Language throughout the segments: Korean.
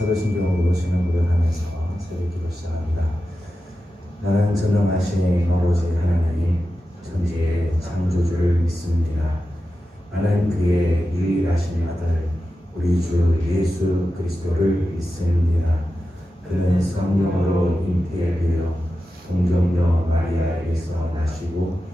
사도신경으로 신앙 고백하면서 새벽 기도 시작합니다. 나는 전능하신 아버지 하나님 천지의 창조주를 믿습니다. 나는 그의 유일하신 아들 우리 주 예수 그리스도를 믿습니다. 그는 성령으로 잉태되어 동정녀 마리아에게서 나시고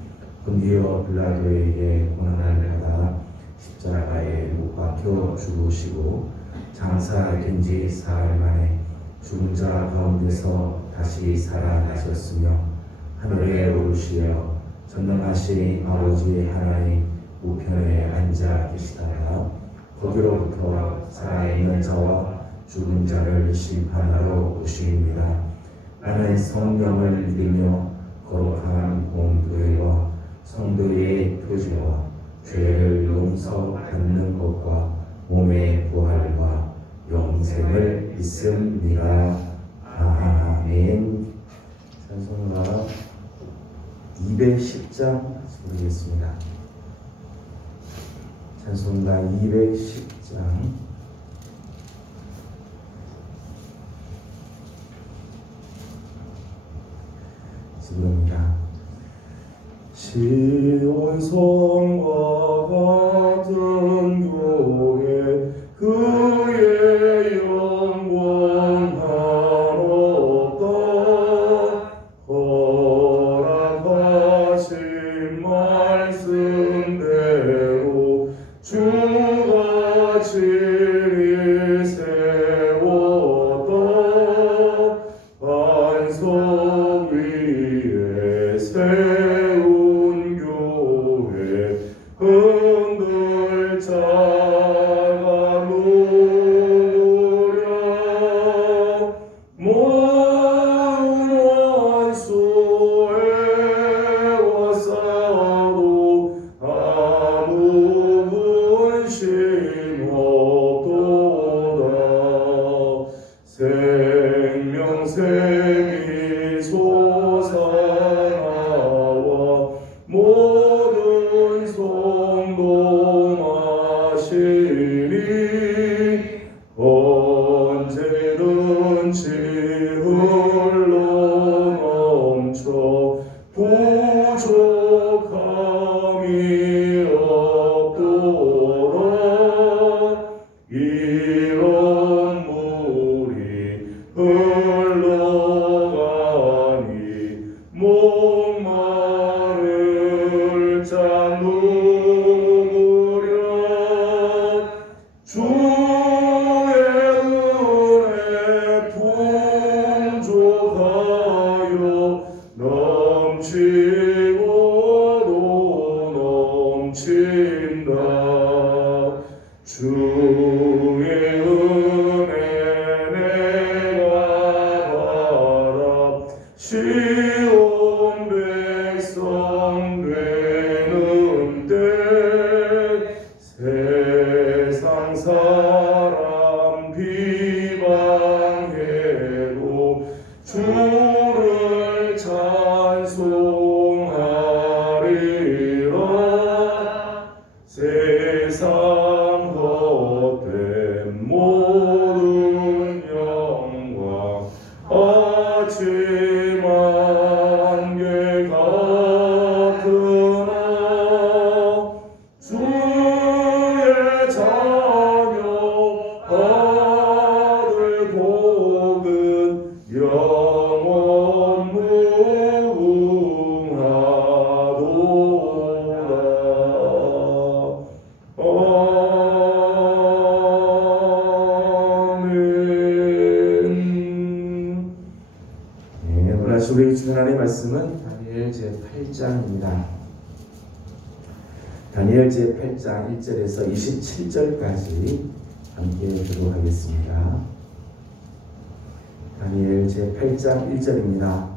본디오 빌라도에게 고난을 받아 십자가에 못 박혀 죽으시고 장사된 지 사흘 만에 죽은 자 가운데서 다시 살아나셨으며 하늘에 오르시어 전능하신 아버지 하나님 우편에 앉아 계시다가 거기로부터 살아있는 자와 죽은 자를 심판하러 오십니다. 나는 성령을 믿으며 거룩한 공교회와 성도의 교제와 죄를 용서받는 것과 몸의 부활과 영생을 믿습니다. 아멘. 찬송가 210장 부르겠습니다. 찬송가 210장 부릅니다. 시온성과 같은 교회 그의 영광 한없다 허락하신 말씀대로 주가 진리 세웠다 반석 위에 세운 교회 흔들 자가 누구랴 먼 원수에 와싸도 아무 근심 없도다 생명샘이 솟아나와 모든 성도 마시니 언제든지 흘러넘쳐 부족함이 없도다 이런 물이 흘러가니 목마를 자 누구랴 주의 은혜 풍족하여 넘치고도 넘친다 주의 은혜 내가 바라 시온 백성 되는 때 세상 사람 비방해도 주를 찬송하리라 세상 헛된 모든 영광 아침 안개 같으나 주의 자녀 아들 복은 영원 무궁하도다 아멘. 네, 오늘 아침 우리 주신 하나님의 말씀은 다니엘 제8장입니다. 다니엘 제8장 1절에서 27절까지 함께 들어가겠습니다. 다니엘 제8장 1절입니다.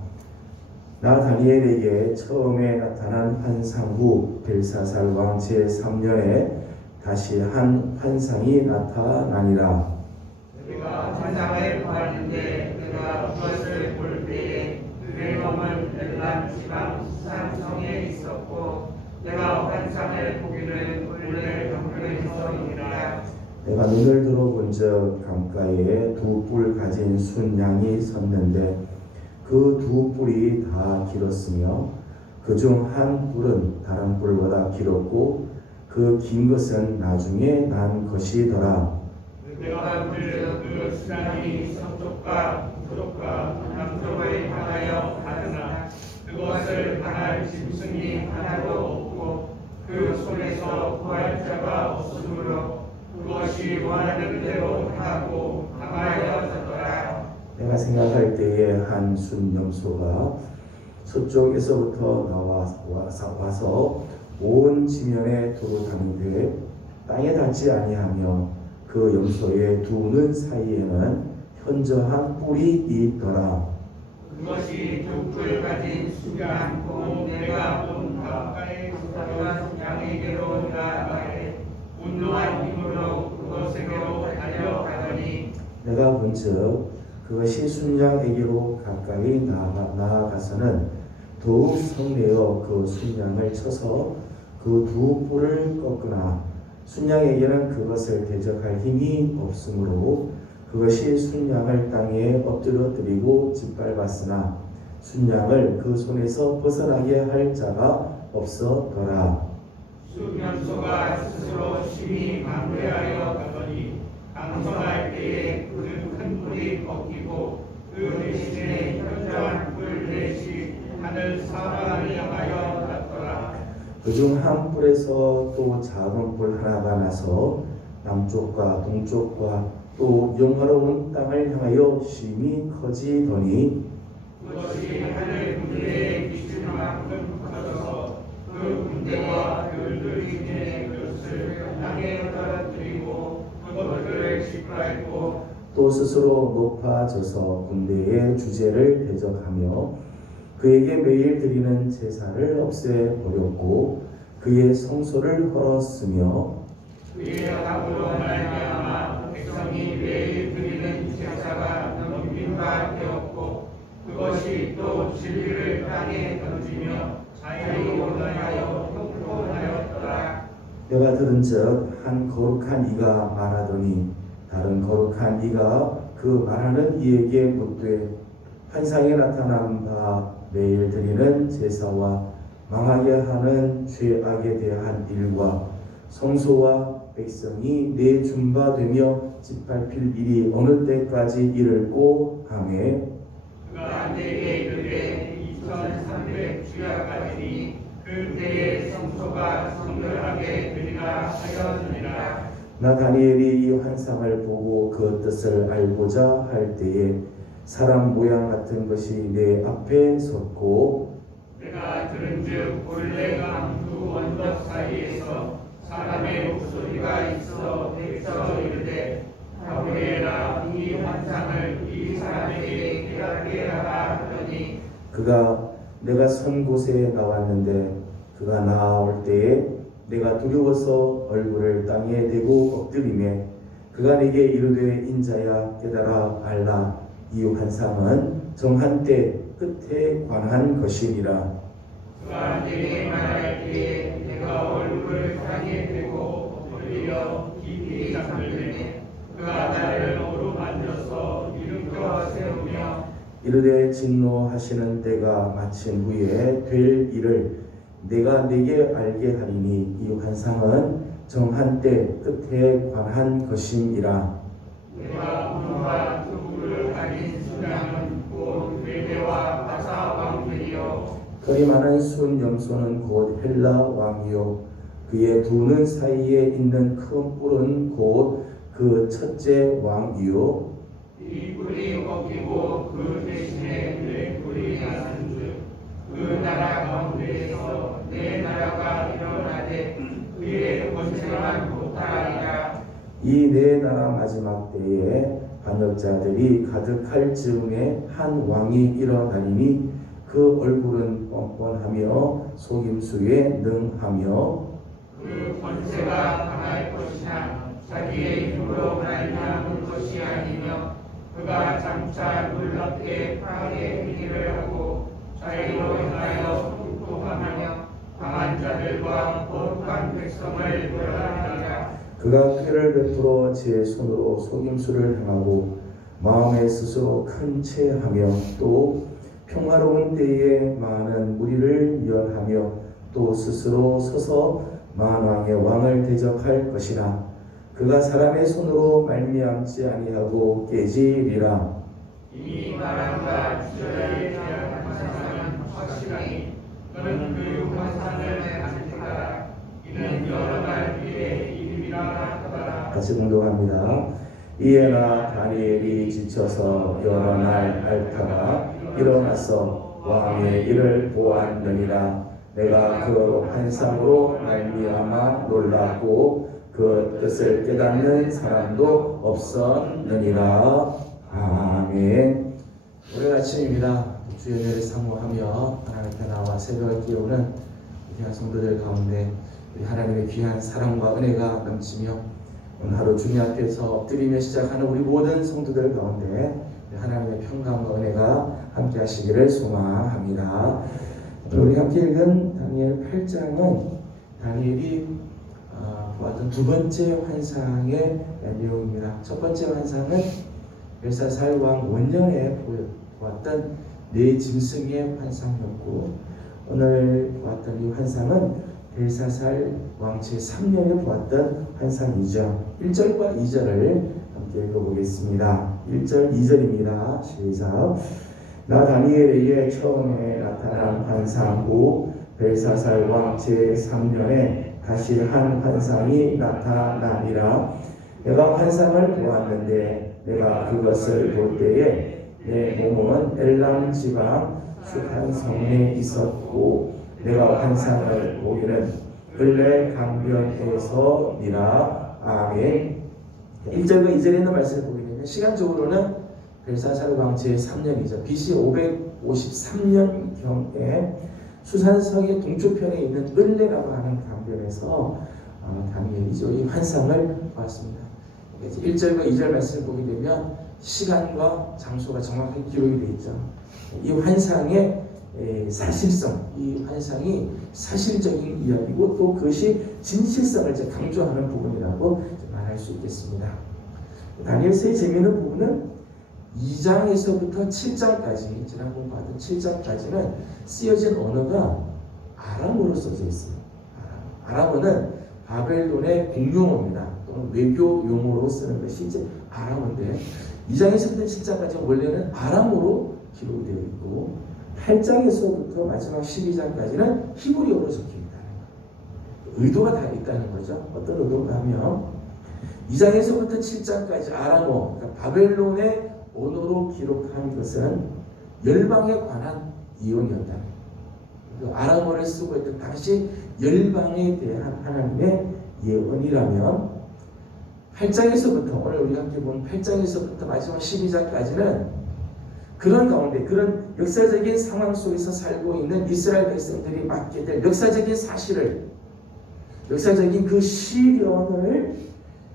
나 다니엘에게 처음에 나타난 환상 후 벨사살 왕 제3년에 다시 한 환상이 나타나니라. 그가 환상을 보았는데 그가 그것을 볼 때에 그의 몸은 엘람 지방 수산성에 있었고 내가 환상을 보기를 본래 병거에서이니라. 내가 눈을 들어본즉 강가에 두 뿔 가진 순양이 섰는데 그 두 뿔이 다 길었으며 그 중 한 뿔은 다른 뿔보다 길었고 그 긴 것은 나중에 난 것이더라. 내가 본즉 그 순양이 서쪽과 북쪽과 남쪽을 향하여 가느나 그것을 당할 짐승이 하나도 없고 그 손에서 구할 자가 없으므로 그것이 원하는 대로 하고 강하여졌더라. 내가 생각할 때에 한 순염소가 서쪽에서부터 와서 온 지면에 두루 다니되 땅에 닿지 아니하며 그 염소의 두 눈 사이에는 현저한 뿔이 있더라. 그것이 두 뿔 가진 순양 곧 내가 본 가까이 가까운 양에게로 나아가에 운동한 힘으로 그것에게로 달려가더니 내가 본즉 그것이 순양에게로 가까이 나아가서는 더욱 성내어 그 순양을 쳐서 그 두 뿔을 꺾으나 순양에게는 그것을 대적할 힘이 없으므로 그것이 순양을 땅에 엎드려뜨리고 짓밟았으나 순양을 그 손에서 벗어나게 할 자가 없었더라. 순염소가 스스로 심히 망대하여 가더니 강성할 때에 그 큰 뿔이 꺾이고 그 대신에 현저한 뿔 넷이 하늘 사방을 향하여 갔더라. 그중 한 뿔에서 또 작은 뿔 하나가 나서 남쪽과 동쪽과 또 영화로운 땅을 향하여 심히 커지더니 그것이 하늘 군대에 미칠 만큼 커져서 그 군대와 그들 중에 그것을 땅에 떨어뜨리고 그것들을 짓밟고 또 스스로 높아져서 군대의 주제를 대적하며 그에게 매일 드리는 제사를 없애버렸고 그의 성소를 헐었으며 그의 악으로 말미암아 백성이 매일 드리는 제사가 넘긴 바 되었고 그것이 또 진리를 땅에 던지며 자유로 원하여 형통하였더라. 내가 들은즉 한 거룩한 이가 말하더니 다른 거룩한 이가 그 말하는 이에게 묻되 환상에 나타난 바 매일 드리는 제사와 망하게 하는 죄악에 대한 일과 성소와 백성이 내 준바되며 짓밟힐 일이 어느 때까지 이를꼬 하매 그가 내게 이르되 2300주야까지니 그때의 성소가 성결하게 되리라 하였느니라. 나 다니엘이 이 환상을 보고 그 뜻을 알고자 할 때에 사람 모양 같은 것이 내 앞에 섰고 내가 들은즉 본래강 두 언덕 사이에서 사람의 목소리가 있어 대서 이르되 다니엘아 이 환상을 이 사람에게 깨닫게 하라 하더니 그가 내가 선 곳에 나왔는데 그가 나올 때에 내가 두려워서 얼굴을 땅에 대고 엎드리매 그가 내게 이르되 인자야 깨달아 알라 이 환상은 정한 때 끝에 관한 것이니라. 그가 내게 말할 때에 내가 얼굴을 땅에 대고 엎드려 깊이 잠들매 그가 나를 어루만져서 일으켜 세우며 이르되 진노하시는 때가 마친 후에 될 일을 내가 내게 알게 하리니 이 환상은 정한 때 끝에 관한 것이니라. 내가 문과 두부를 가진 순양은 곧 메대와 바사 왕들이요 거리 많은 순 염소는 곧 헬라 왕이요 그의 두 눈 사이에 있는 큰 뿔은 곧 그 첫째 왕이요 이 뿔이 꺾이고 그 대신에 내 뿔이 나선즉 그 나라 가운데에서 내 나라가 일어나되 그의 권세만 못하리라. 이 네 나라 마지막 때에 반역자들이 가득할 즈음에 한 왕이 일어나리니 그 얼굴은 뻔뻔하며 속임수에 능하며 그 권세가 강할 것이나 자기의 힘으로 말미암은 것이 아니며 그가 장차 놀랍게 파괴 행위를 하고 자유로 행하여 풍토하며 강한 자들과 거룩한 백성을 멸하리라. 그가 꾀를 베풀어 제 손으로 속임수를 행하고 마음에 스스로 큰 체하며 또 평화로운 때에 많은 무리를 멸하며 또 스스로 서서 만왕의 왕을 대적할 것이라. 그가 사람의 손으로 말미암지 아니하고 깨지리라. 이미 말한 바 주저에 대한 환상은 확실하니 너는 그 환상을 간직하라. 이는 여러 날 뒤에 이름이라 하더라. 같이 공동합니다. 이에 나 다니엘이 지쳐서 여러 날 앓다가 일어나서 왕의 일을 보았느니라. 내가 그 환상으로 말미암아 놀랐고 그 뜻을 깨닫는 사람도 없었느니라. 아멘. 오늘 아침입니다. 주의 은혜를 사모하며 하나님 앞에 나와 새벽을 깨우는 귀한 성도들 가운데 우리 하나님의 귀한 사랑과 은혜가 넘치며 오늘 하루 주님 앞에서 엎드리며 시작하는 우리 모든 성도들 가운데 하나님의 평강과 은혜가 함께 하시기를 소망합니다. 우리 함께 읽은 다니엘 8장은 다니엘이 보았던 두 번째 환상의 내용입니다. 첫 번째 환상은 벨사살 왕 원년에 보았던 네 짐승의 환상이었고, 오늘 보았던 이 환상은 벨사살 왕 제3년에 보았던 환상이죠. 1절과 2절을 함께 읽어보겠습니다. 1절 2절입니다. 시작. 나 다니엘에게 처음에 나타난 환상 후 벨사살 왕 제3년에 다시 한 환상이 나타나니라. 내가 환상을 보았는데 내가 그것을 볼 때에 내 몸은 엘람 지방 숱한 성에 있었고 내가 환상을 보기는 근래 강변에서니라. 아멘. 1절과 2절에 있는 말씀을 보게 되면 시간적으로는 벨사살 왕 제3년이죠. BC 553년경에 수산성의 동쪽편에 있는 을레라고 하는 강변에서 다니엘이 이 환상을 보았습니다. 1절과 2절 말씀을 보게 되면 시간과 장소가 정확하게 기록이 되어 있죠. 이 환상의 사실성, 이 환상이 사실적인 이야기고 또 그것이 진실성을 강조하는 부분이라고 말할 수 있겠습니다. 다니엘서의 재미있는 부분은 2장에서부터 7장까지, 지난번 봤던 7장까지는 쓰여진 언어가 아람어로 써져 있어요. 아람어는 바벨론의 공용어입니다. 또는 외교 용어로 쓰는 것이 이제 아람어인데 2장에서부터 7장까지 원래는 아람어로 기록이 되어 있고 8장에서부터 마지막 12장까지는 히브리어로 적혀 있다는 거예요. 의도가 다 있다는 거죠. 어떤 의도가 하면 2장에서부터 7장까지 아람어, 그러니까 바벨론의 언어로 기록한 것은 열방에 관한 예언이었다는 거예요. 아람어를 쓰고 있던 당시 열방에 대한 하나님의 예언이라면 8장에서부터 오늘 우리가 함께 본 8장에서부터 마지막 12장까지는 그런 가운데 그런 역사적인 상황 속에서 살고 있는 이스라엘 백성들이 맞게 될 역사적인 사실을, 역사적인 그 시련을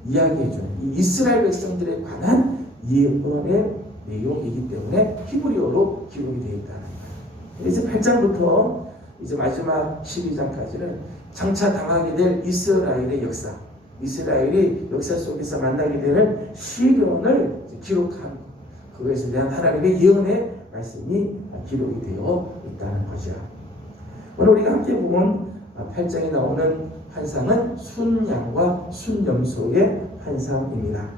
이야기해주는 이 이스라엘 백성들에 관한 예언의 내용이기 때문에 히브리어로 기록이 되어 있다는 거예요. 이제 8장부터 이제 마지막 12장까지는 장차 당하게 될 이스라엘의 역사, 이스라엘이 역사 속에서 만나게 되는 시련을 기록한 그것에 대한 하나님의 예언의 말씀이 기록이 되어 있다는 거죠. 오늘 우리가 함께 본 8장에 나오는 환상은 순양과 순염소의 환상입니다.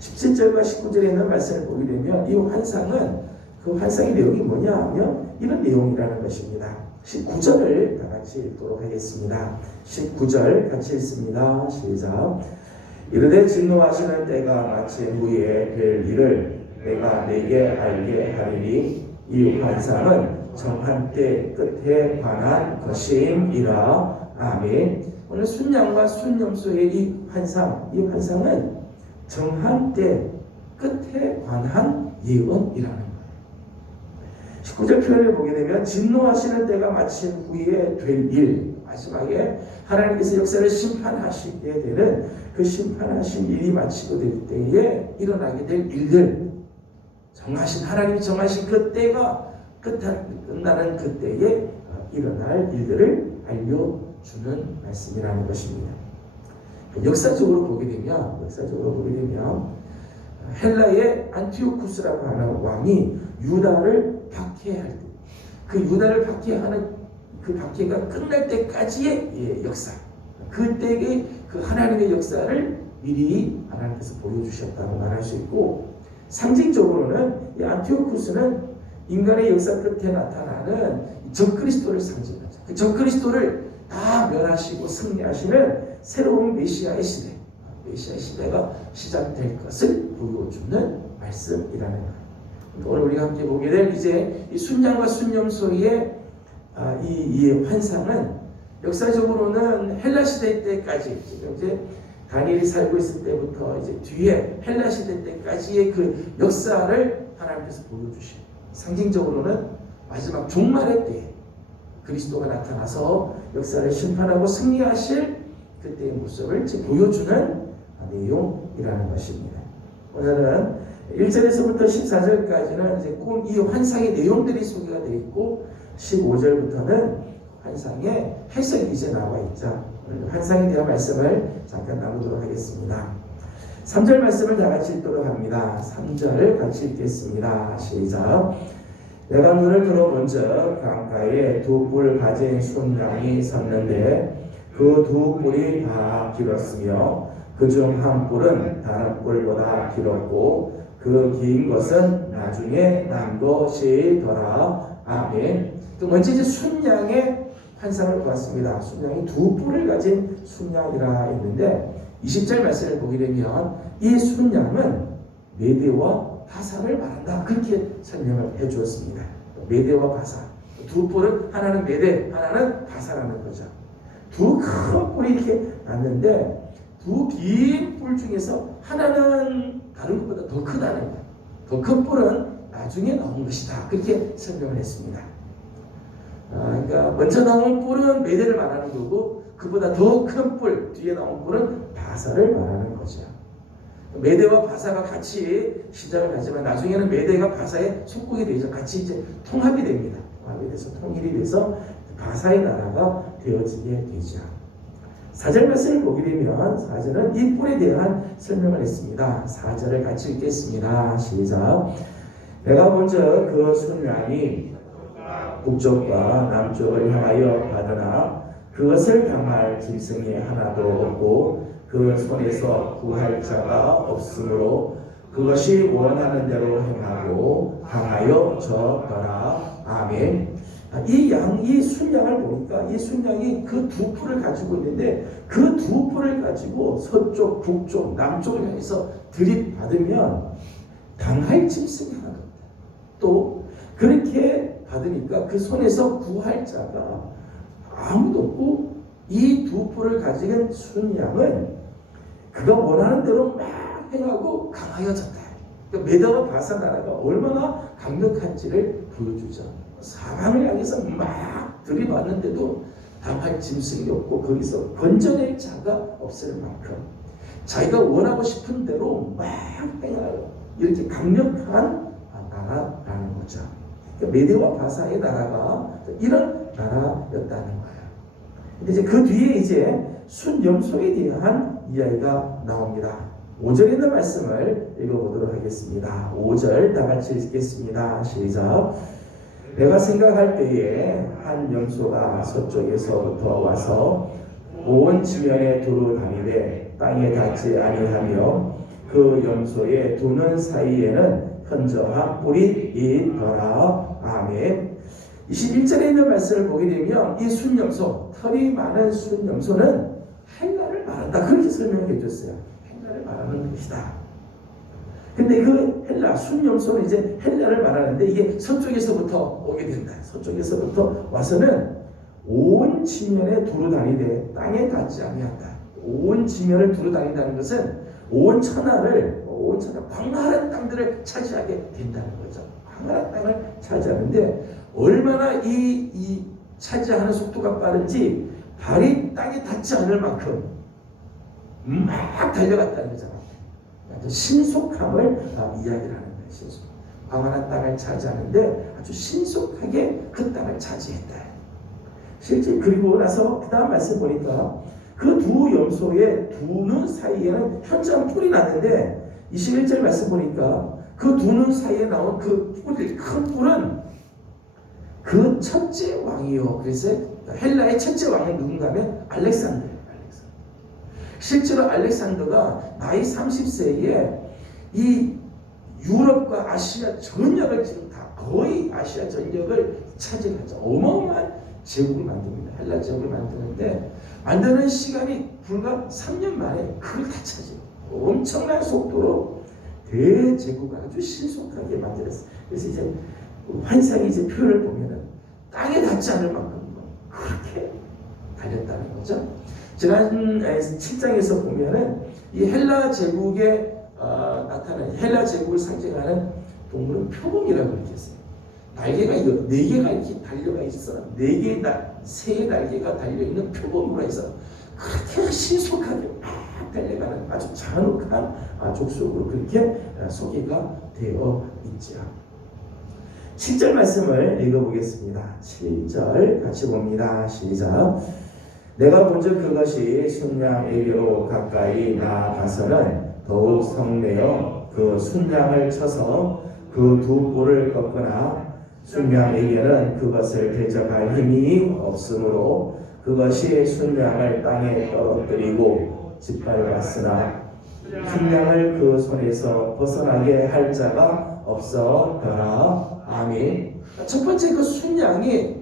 17절과 19절에 있는 말씀을 보게 되면 이 환상은 그 환상의 내용이 뭐냐 하면 이런 내용이라는 것입니다. 19절을 다 같이 읽도록 하겠습니다. 19절 같이 읽습니다. 시작. 이르되 진노하시는 때가 마친 후에 될 일을 내가 내게 알게 하리니 이 환상은 정한 때 끝에 관한 것임이라. 아멘. 오늘 순양과 순염소의 이 환상은 정한 때 끝에 관한 예언이라는 거예요. 19절 표현을 보게 되면 진노하시는 때가 마친 후에 될 일, 마지막에 하나님께서 역사를 심판하시게 되는 그 심판하신 일이 마치고 될 때에 일어나게 될 일들, 하나님이 정하신 그 때가 끝나는 그 때에 일어날 일들을 알려주는 말씀이라는 것입니다. 역사적으로 보게 되면 헬라의 안티오쿠스라고 하는 왕이 유다를 박해할 때, 그 유다를 박해하는 그 박해가 끝날 때까지의 역사, 그때의 그 하나님의 역사를 미리 하나님께서 보여주셨다고 말할 수 있고, 상징적으로는 이 안티오쿠스는 인간의 역사 끝에 나타나는 적그리스도를 상징하죠. 그 적그리스도를 다 멸하시고 승리하시는 새로운 메시아의 시대가 시작될 것을 보여주는 말씀이라는 거예요. 오늘 우리가 함께 보게 될 이제 이 순양과 순염소의 이 환상은 역사적으로는 헬라 시대 때까지, 지금 이제 다니엘이 살고 있을 때부터 이제 뒤에 헬라 시대 때까지의 그 역사를 하나님께서 보여주신, 상징적으로는 마지막 종말의 때에 그리스도가 나타나서 역사를 심판하고 승리하실 그때의 모습을 보여주는 내용이라는 것입니다. 오늘은 1절에서부터 14절까지는 이제 이 환상의 내용들이 소개가 되어 있고, 15절부터는 환상의 해석이 이제 나와 있죠. 오늘 환상에 대한 말씀을 잠깐 나누도록 하겠습니다. 3절 말씀을 다 같이 읽도록 합니다. 3절 같이 읽겠습니다. 시작. 내가 눈을 들어 본즉 강가에 두 뿔 가진 순양이 섰는데 그 두 뿔이 다 길었으며 그중 한 뿔은 다른 뿔보다 길었고 그 긴 것은 나중에 난 것이더라. 아멘. 먼저 이제 순양의 환상을 보았습니다. 순양이 두 뿔을 가진 순양이라 했는데 20절 말씀을 보게 되면 이 순양은 메대와 바사를 말한다, 그렇게 설명을 해 주었습니다. 메대와 바사, 두 뿔은 하나는 메대, 하나는 바사라는 거죠. 두 큰 뿔이 이렇게 났는데 두 긴 뿔 중에서 하나는 다른 것보다 더 크다는 거예요. 더 큰 뿔은 나중에 나온 것이다, 그렇게 설명을 했습니다. 그러니까 먼저 나온 뿔은 메대를 말하는 거고, 그보다 더 큰 뿔, 뒤에 나온 뿔은 바사를 말하는 거죠. 메대와 바사가 같이 시작을 하지만 나중에는 메대가 바사에 속국이 되죠. 같이 이제 통합이 됩니다. 통합이 돼서 통일이 돼서 바사의 나라가 되어지게 되죠. 4절 말씀을 보게 되면 4절은 이 뿔에 대한 설명을 했습니다. 4절을 같이 읽겠습니다. 시작. 내가 먼저 그 순양이 북쪽과 남쪽을 향하여 가더나 그것을 향할 짐승이 하나도 없고 그 손에서 구할 자가 없으므로 그것이 원하는 대로 행하고 강하여 졌더라. 아멘. 이 순양을 보니까 이 순양이 그 두 뿔을 가지고 있는데 그 두 뿔을 가지고 서쪽, 북쪽, 남쪽을 향해서 들이받으면 당할 짐승이 하나도 없다. 또 그렇게 받으니까 그 손에서 구할 자가 아무도 없고 이 두 뿔을 가진 순양은 그가 원하는 대로 막 행하고 강하여졌다. 그러니까 메대와 바사 나라가 얼마나 강력한지를 보여주죠. 사방을 향해서 막 들이받는데도 당할 짐승이 없고 거기서 건져낼 자가 없을 만큼 자기가 원하고 싶은 대로 막 행하여 이렇게 강력한 나라라는 거죠. 그러니까 메대와 바사의 나라가 이런 나라였다는 거예요. 근데 이제 그 뒤에 이제 순염소에 대한 이야기가 나옵니다. 5절에 있는 말씀을 읽어보도록 하겠습니다. 5절 다 같이 읽겠습니다. 시작. 내가 생각할 때에 한 염소가 서쪽에서부터 와서 온 지면에 두루 다니되 땅에 닿지 아니하며 그 염소의 두 눈 사이에는 현저한 뿔이 있더라. 아멘. 21절에 있는 말씀을 보게 되면 이 순염소, 털이 많은 순염소는 헬라를 말한다, 그렇게 설명을 해줬어요. 헬라를 말하는 것이다. 근데 그 헬라, 순염소는 이제 헬라를 말하는데 이게 서쪽에서부터 오게 된다. 서쪽에서부터 와서는 온 지면에 두루 다니되 땅에 닿지 아니한다. 온 지면을 두루 다닌다는 것은 온 천하를, 광활한 땅들을 차지하게 된다는 거죠. 광활한 땅을 차지하는데 얼마나 이 차지하는 속도가 빠른지 발이 땅에 닿지 않을 만큼 막 달려갔다는 거잖아요. 신속함을 이야기를 하는 거예요. 신속. 광활한 땅을 차지하는데 아주 신속하게 그 땅을 차지했다. 실제 그리고 나서 그 다음 말씀 보니까 그 두 염소의 두 눈 사이에는 현저한 뿔이 나는데 21절 말씀 보니까 그 두 눈 사이에 나온 그 뿔이 큰 뿔은 그 첫째 왕이요. 그래서 헬라의 첫째 왕은 누군가 하면 알렉산더예요. 실제로 알렉산더가 나이 30세에 이 유럽과 아시아 전역을 지금 다 거의 아시아 전역을 차지하죠. 어마어마한 제국을 만듭니다. 헬라 제국을 만드는 시간이 불과 3년 만에 그걸 다 차지해요. 엄청난 속도로 대제국을 아주 신속하게 만들었어요. 그래서 이제 환상이 이제 표현을 보면은 땅에 닿지 않을 만큼 그렇게 달렸다는 거죠. 지난 7장에서 보면은 이 헬라 제국에 나타나는 헬라 제국을 상징하는 동물은 표범이라고 이렇게 했어요. 날개가 4개가 이렇게 달려가 있어. 4개의 새의 날개가 달려있는 표범으로 해서 그렇게 신속하게 막 달려가는 아주 잔혹한 족속으로 그렇게 소개가 되어 있죠. 7절 말씀을 읽어보겠습니다. 7절 같이 봅니다. 시작. 내가 본즉 그것이 순양에게로 가까이 나아가서는 더욱 성내어 그 순양을 쳐서 그 두 뿔을 꺾으나 순양에게는 그것을 대적할 힘이 없으므로 그것이 순양을 땅에 떨어뜨리고 짓밟았으나 순양을 그 손에서 벗어나게 할 자가 없었더라. 아멘. 첫 번째 그 순양이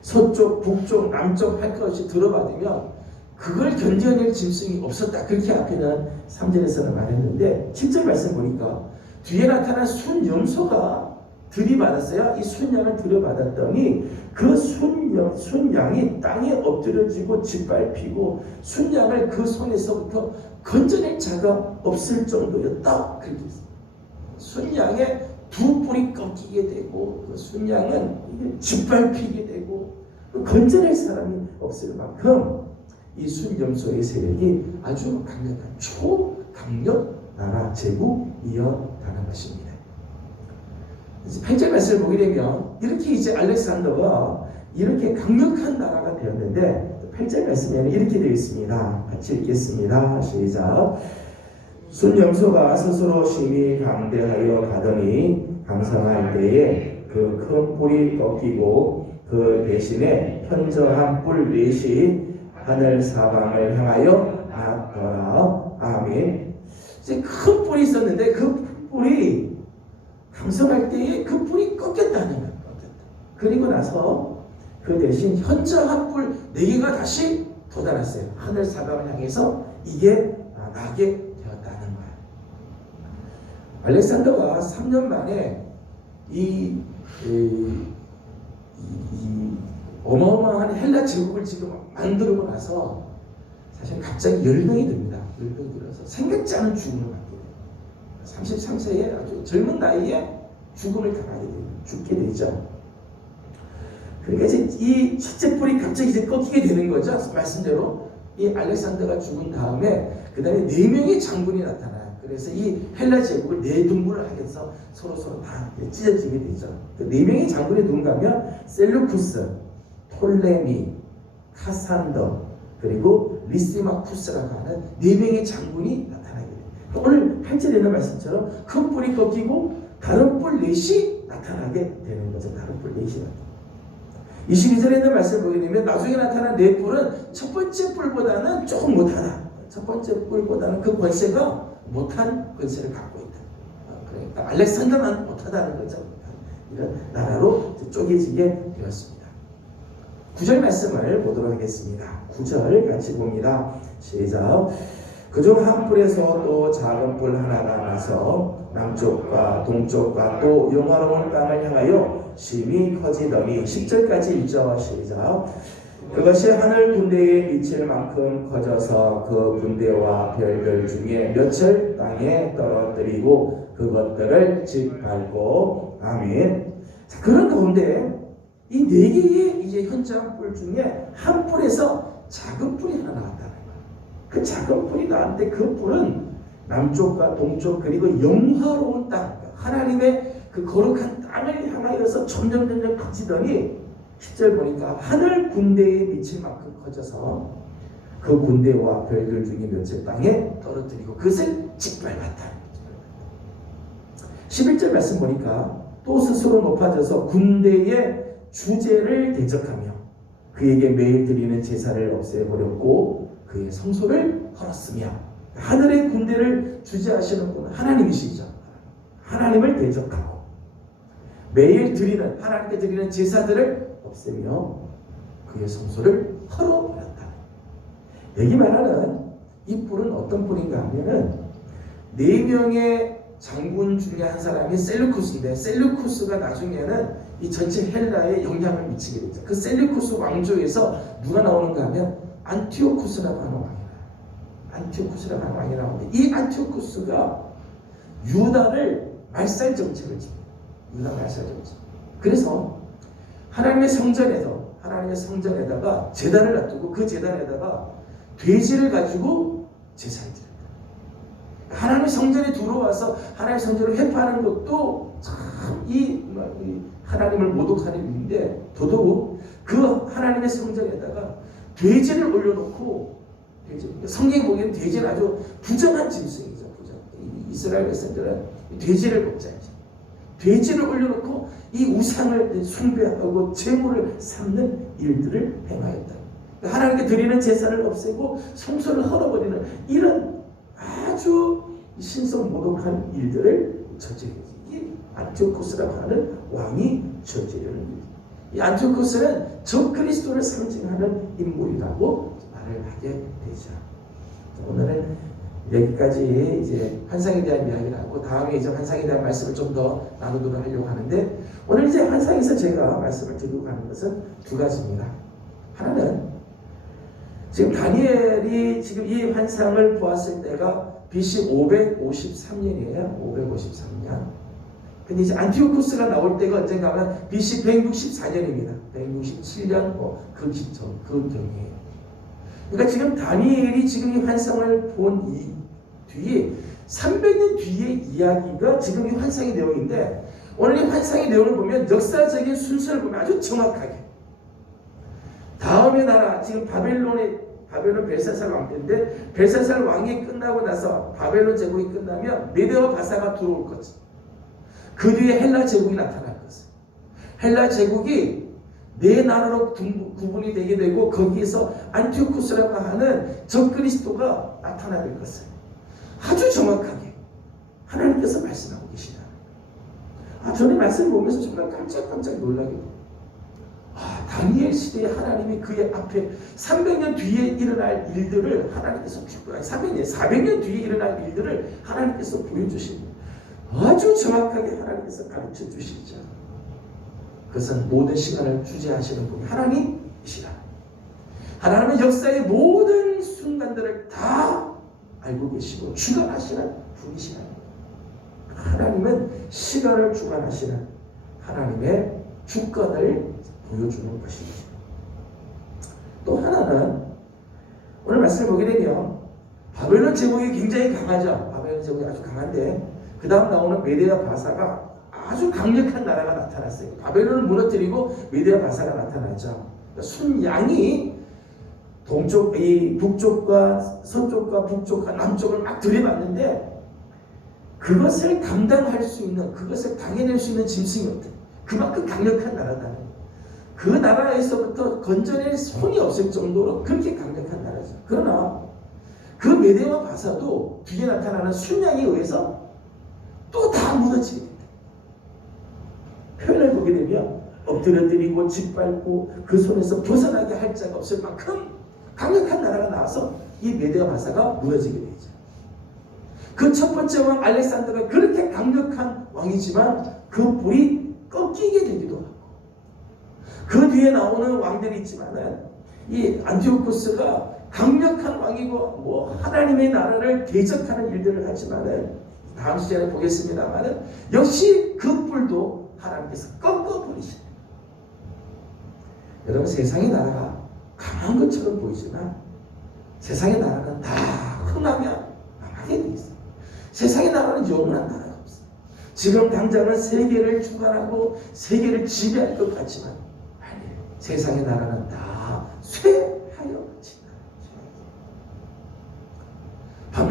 서쪽, 북쪽, 남쪽 할 것 없이 들어받으면 그걸 견뎌낼 짐승이 없었다. 그렇게 앞에는 3절에서는 말했는데 7절 말씀 보니까 뒤에 나타난 순염소가 들이받았어요. 이 순양을 들이받았더니 그 순양이 땅에 엎드려지고 짓밟히고 순양을 그 손에서부터 건져낼 자가 없을 정도였다. 그렇게 했어요. 순양의 두 뿔이 꺾이게 되고 그 순양은 짓밟히게 되고 건져낼 사람이 없을 만큼 이 순염소의 세력이 아주 강력한 초강력 나라 제국이었다는 것입니다. 8절 말씀을 보게 되면 이렇게 이제 알렉산더가 이렇게 강력한 나라가 되었는데 8절 말씀에는 이렇게 되어 있습니다. 같이 읽겠습니다. 시작. 순염소가 스스로 심히 강대하여 가더니 강성할 때에 그 큰 뿔이 꺾이고 그 대신에 현저한 뿔 넷이 하늘 사방을 향하여 났더라. 아멘. 이제 큰 뿔이 있었는데 그 뿔이 강성할 때에 그 뿔이 꺾였다는 거예요. 그리고 나서 그 대신 현저한 뿔 4개가 다시 돋아났어요. 하늘 사방을 향해서 이게 나게 되었다는 거예요. 알렉산더가 3년 만에 이 어마어마한 헬라 제국을 지금 만들고 나서 사실 갑자기 열병이 듭니다. 열병이 들어서 생각지 않은 죽음을 맞게 돼요. 33세에 아주 젊은 나이에 죽음을 당하게 돼요. 죽게 되죠. 그러니까 이제 이 첫째 뿔이 갑자기 이제 꺾이게 되는 거죠. 말씀대로 이 알렉산더가 죽은 다음에 그 다음에 4명의 장군이 나타나요. 그래서 이 헬라 제국을 4등분을 하게 해서 서로 다 찢어지게 되죠. 그 4명의 장군이 누군가 하면 셀루쿠스, 톨레미, 카산더, 그리고 리시마쿠스라고 하는 4명의 장군이 나타나게 돼요. 오늘 8절에 있는 말씀처럼 큰 뿔이 꺾이고 다른 뿔 넷이 나타나게 되는 거죠. 다른 뿔 넷이 나타나요. 22절에 있는 말씀을 보게 되면 나중에 나타난 4뿔은 첫 번째 뿔보다는 조금 못하다. 첫 번째 뿔보다는 그 권세가 못한 권세를 갖고 있다. 그러니까 알렉산더만 못하다는 거죠. 이런 나라로 쪼개지게 되었습니다. 9절 말씀을 보도록 하겠습니다. 9절 같이 봅니다. 시작. 그중 한 뿔에서 또 작은 뿔 하나가 나서 남쪽과 동쪽과 또 영화로운 땅을 향하여 심히 커지더니 10절까지 읽죠. 시작. 그것이 하늘 군대에 미칠 만큼 커져서 그 군대와 별들 중에 몇을 땅에 떨어뜨리고 그것들을 짓밟고 아멘. 자, 그런 가운데 이 4개의 이제 현저한 뿔 중에 한 뿔에서 작은 뿔이 하나 나왔다는 거예요. 그 작은 뿔이 나왔는데 그 뿔은 남쪽과 동쪽 그리고 영화로운 땅, 하나님의 그 거룩한 땅을 향하여서 점점 커지더니 10절 보니까 하늘 군대에 미칠 만큼 커져서 그 군대와 별들 중에 몇째 땅에 떨어뜨리고 그것을 짓밟았다. 11절 말씀 보니까 또 스스로 높아져서 군대의 주제를 대적하며 그에게 매일 드리는 제사를 없애버렸고 그의 성소를 헐었으며, 하늘의 군대를 주재하시는 분은 하나님이시죠. 하나님을 대적하고 매일 드리는, 하나님께 드리는 제사들을 없애며 그의 성소를 헐어버렸다. 여기 말하는 이 뿔은 어떤 뿔인가 하면은 4명의 장군 중에 한 사람이 셀루쿠스인데, 셀루쿠스가 나중에는 이 전체 헬라에 영향을 미치게 되죠. 그 셀루쿠스 왕조에서 누가 나오는가 하면 안티오쿠스라고 하는 왕이에요. 안티오쿠스라고 하는 왕이 나오는데, 이 안티오쿠스가 유다를 말살 정책을 지어요. 유다 말살 정책. 그래서 하나님의 성전에다가 제단을 놔두고 그 제단에다가 돼지를 가지고 제사를 드립니다. 하나님의 성전에 들어와서 하나님의 성전을 회파하는 것도 참 이 하나님을 모독하는 일인데, 더더욱 그 하나님의 성전에다가 돼지를 올려놓고, 성경에 보기에는 돼지는 아주 부정한 짐승이죠. 이스라엘 백성들은 돼지를 먹자죠. 돼지를 올려놓고 이 우상을 숭배하고 제물을 삼는 일들을 행하였다. 하나님께 드리는 제사를 없애고 성소를 헐어버리는 이런 아주 신성 모독한 일들을 저지르지. 이 안티오코스라고 하는 왕이 저지르는 일. 이 안티오코스는 적그리스도를 상징하는 인물이라고 말을 하게 되죠. 오늘은 여기까지 이제 환상에 대한 이야기를 하고, 다음에 이제 환상에 대한 말씀을 좀 더 나누도록 하려고 하는데, 오늘 이제 환상에서 제가 말씀을 드리고 가는 것은 두 가지입니다. 하나는 지금 다니엘이 지금 이 환상을 보았을 때가 BC 553년이에요. 553년. 근데 이제 안티오쿠스가 나올 때가 언젠가 하면 BC 164년입니다. 167년 그 시점, 그 경이에요. 그러니까 지금 다니엘이 지금 이 환상을 본 이 뒤에 300년 뒤의 이야기가 지금 이 환상의 내용인데, 오늘 이 환상의 내용을 보면 역사적인 순서를 보면 아주 정확하게 다음의 나라, 지금 바벨론 벨사살 왕인데, 벨사살 왕이 끝나고 나서 바벨론 제국이 끝나면 메데와 바사가 들어올 거지. 그 뒤에 헬라 제국이 나타날 거지. 헬라 제국이 네 나라로 구분이 되게 되고, 거기에서 안티오쿠스라고 하는 적그리스도가 나타나게 될 것을 아주 정확하게 하나님께서 말씀하고 계시다. 저는 말씀을 보면서 정말 깜짝깜짝 놀라게 돼요. 다니엘 시대에 하나님이 그의 앞에 300년 뒤에 일어날 일들을 하나님께서 400년 뒤에 일어날 일들을 하나님께서 보여주시고 아주 정확하게 하나님께서 가르쳐 주시죠. 그것은 모든 시간을 주재하시는 분이 하나님이시라. 하나님은 역사의 모든 순간들을 다 알고 계시고 주관하시는 분이시라. 하나님은 시간을 주관하시는 하나님의 주권을 보여주는 것입니다. 또 하나는 오늘 말씀을 보게 되면 바벨론 제국이 굉장히 강하죠. 바벨론 제국이 아주 강한데, 그 다음 나오는 메데와 바사가 아주 강력한 나라가 나타났어요. 바벨론을 무너뜨리고 메데와 바사가 나타나죠. 순양이 북쪽과 서쪽과 북쪽과 남쪽을 막 들이받는데, 그것을 감당할 수 있는, 그것을 당해낼 수 있는 짐승이 없대. 그만큼 강력한 나라다. 그 나라에서부터 건져낼 손이 없을 정도로 그렇게 강력한 나라죠. 그러나 그 메데와 바사도 뒤에 나타나는 순양에 의해서 또 다 무너지게 됩니다. 표현을 보게 되면 엎드려뜨리고 짓밟고 그 손에서 벗어나게 할 자가 없을 만큼 강력한 나라가 나와서 이 메데와 바사가 무너지게 되죠. 그 첫 번째 왕 알렉산더가 그렇게 강력한 왕이지만 그 뿔이 꺾이게 되기도 하고, 그 뒤에 나오는 왕들이 있지만은 이 안티오쿠스가 강력한 왕이고 하나님의 나라를 대적하는 일들을 하지만은, 다음 시간에 보겠습니다만은 역시 그 뿔도 하나님께서 꺾어버리십니다. 여러분, 세상의 나라가 강한 것처럼 보이지만 세상의 나라는 다 흥하면 망하게 돼 있어요. 세상의 나라는 영원한 나라가 없어요. 지금 당장은 세계를 주관하고 세계를 지배할 것 같지만 아니에요. 세상의 나라는 다 쇠하여 진다.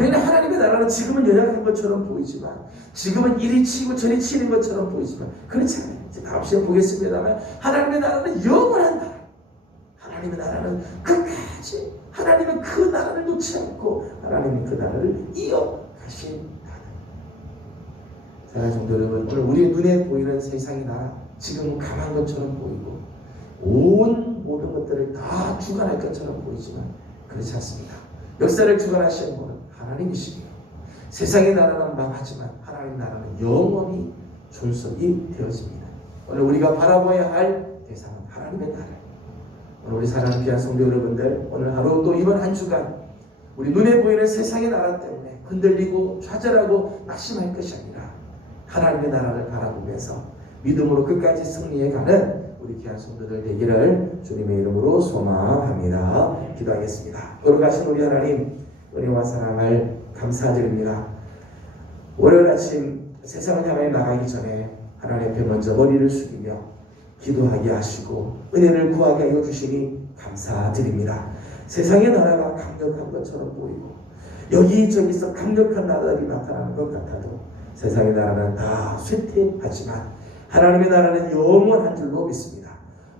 분명히 하나님의 나라는 지금은 연약한 것처럼 보이지만, 지금은 이리 치고 저리 치는 것처럼 보이지만 그렇지 않아요. 이제 다음 시간에 보겠습니다만 하나님의 나라는 영원한 나라. 하나님의 나라는 끝까지, 하나님은 그 나라를 놓지 않고 하나님이 그 나라를 이어가신 나라. 사랑하는 성도 여러분, 오늘 우리의 눈에 보이는 세상의 나라, 지금은 강한 것처럼 보이고 모든 것들을 다 주관할 것처럼 보이지만 그렇지 않습니다. 역사를 주관하시는 분은 하나님이시며, 세상의 나라는 망하지만 하나님 나라는 영원히 존속이 되어집니다. 오늘 우리가 바라봐야 할 대상은 하나님의 나라. 오늘 우리 사랑하는 귀한 성도 여러분들, 오늘 하루 또 이번 한 주간 우리 눈에 보이는 세상의 나라 때문에 흔들리고 좌절하고 낙심할 것이 아니라 하나님의 나라를 바라보면서 믿음으로 끝까지 승리해가는 우리 귀한 성도들 되기를 주님의 이름으로 소망합니다. 기도하겠습니다. 거룩하신 우리 하나님, 은혜와 사랑을 감사드립니다. 월요일 아침 세상을 향해 나가기 전에 하나님 앞에 먼저 머리를 숙이며 기도하게 하시고 은혜를 구하게 하여 주시니 감사드립니다. 세상의 나라가 강력한 것처럼 보이고 여기저기서 강력한 나라들이 나타나는 것 같아도 세상의 나라는 다 쇠퇴하지만 하나님의 나라는 영원한 줄로 믿습니다.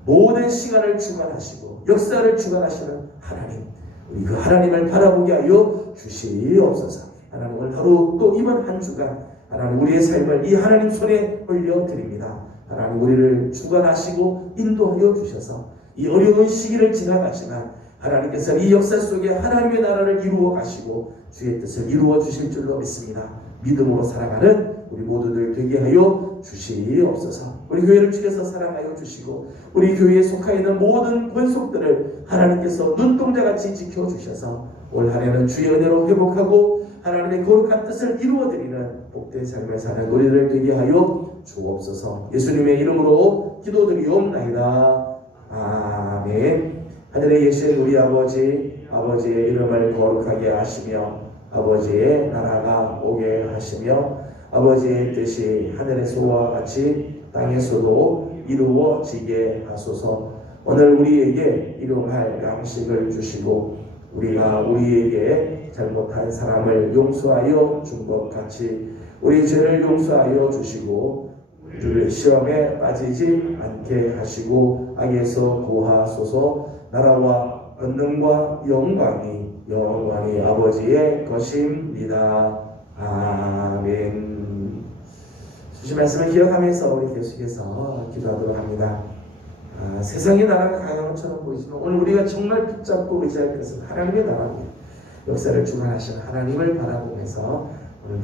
모든 시간을 주관하시고 역사를 주관하시는 하나님, 우리 그 하나님을 바라보게 하여 주시옵소서. 하나님, 오늘 하루 또 이번 한 주간 하나님 우리의 삶을 이 하나님 손에 올려드립니다. 하나님, 우리를 주관하시고 인도하여 주셔서 이 어려운 시기를 지나가지만 하나님께서 이 역사 속에 하나님의 나라를 이루어 가시고 주의 뜻을 이루어 주실 줄로 믿습니다. 믿음으로 살아가는 우리 모두들 되게 하여 주시옵소서. 우리 교회를 주께서 사랑하여 주시고 우리 교회에 속하 있는 모든 권속들을 하나님께서 눈동자같이 지켜주셔서 올 한 해는 주의 은혜로 회복하고 하나님의 거룩한 뜻을 이루어드리는 복된 삶을 사는 우리들 되게 하여 주옵소서. 예수님의 이름으로 기도드리옵나이다. 아멘. 하늘에 계신 우리 아버지, 아버지의 이름을 거룩하게 하시며 아버지의 나라가 오게 하시며 아버지의 뜻이 하늘에서와 같이 땅에서도 이루어지게 하소서. 오늘 우리에게 일용할 양식을 주시고 우리가 우리에게 잘못한 사람을 용서하여 준 것 같이 우리 죄를 용서하여 주시고 우리를 시험에 빠지지 않게 하시고 악에서 구하소서. 나라와 권능과 영광이 영원히 아버지의 것입니다. 아멘. 주신 말씀을 기억하면서 우리 계속해서 기도하도록 합니다. 세상의 나라가 강한 것처럼 보이지만 오늘 우리가 정말 붙잡고 의지할 것은 하나님의 나라입니다. 역사를 주관하시는 하나님을 바라보면서 오늘도